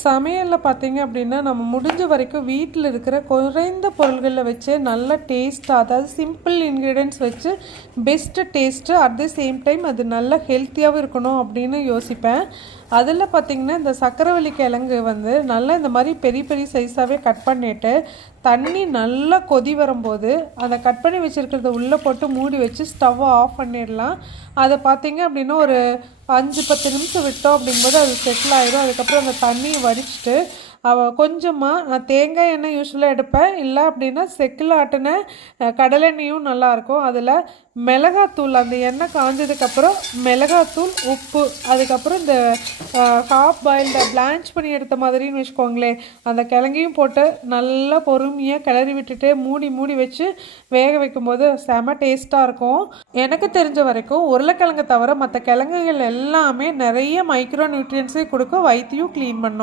சமையலில் பார்த்தீங்க அப்படின்னா நம்ம முடிஞ்ச வரைக்கும் வீட்டில் இருக்கிற குறைந்த பொருள்களில் வச்சு நல்ல டேஸ்ட்டாக, அதாவது சிம்பிள் இன்க்ரீடியன்ட்ஸ் வச்சு best taste, at the same time அது நல்ல ஹெல்த்தியாகவும் இருக்கணும் அப்படின்னு யோசிப்பேன். அதில் பார்த்திங்கன்னா இந்த சக்கரவள்ளி கிழங்கு நல்லா இந்த மாதிரி பெரிய பெரிய சைஸாகவே கட் பண்ணிவிட்டு தண்ணி நல்லா கொதி வரும்போது அதை கட் பண்ணி வச்சுருக்கிறத உள்ளே போட்டு மூடி வச்சு ஸ்டவ்வை ஆஃப் பண்ணிடலாம். அதை பார்த்திங்க அப்படின்னா ஒரு 5-10 நிமிஷம் விட்டோம் அப்படிங்கும்போது அது செட்டில் ஆகிடும். அதுக்கப்புறம் அந்த தண்ணியை வடிச்சிட்டு கொஞ்சமாக நான் தேங்காய் எண்ணெய் யூஸ்வலாக எடுப்பேன், இல்லை அப்படின்னா செக்கில் ஆட்டின கடலெண்ணெயும் நல்லாயிருக்கும். அதில் மிளகாத்தூள், அந்த எண்ணெய் காஞ்சதுக்கப்புறம் மிளகாத்தூள், உப்பு, அதுக்கப்புறம் இந்த ஹாஃப் பாயில்டு பிளான்ச் பண்ணி எடுத்த மாதிரின்னு வச்சுக்கோங்களேன், அந்த கிழங்கையும் போட்டு நல்லா பொறுமையாக கிளறி விட்டுட்டு மூடி வச்சு வேக வைக்கும்போது செம டேஸ்ட்டாக இருக்கும். எனக்கு தெரிஞ்ச வரைக்கும் உருளைக்கிழங்கை தவிர மற்ற கிழங்குகள் எல்லாமே நிறைய மைக்ரோ நியூட்ரியன்ஸே கொடுக்கும், வயிற்றையும் க்ளீன் பண்ணும்.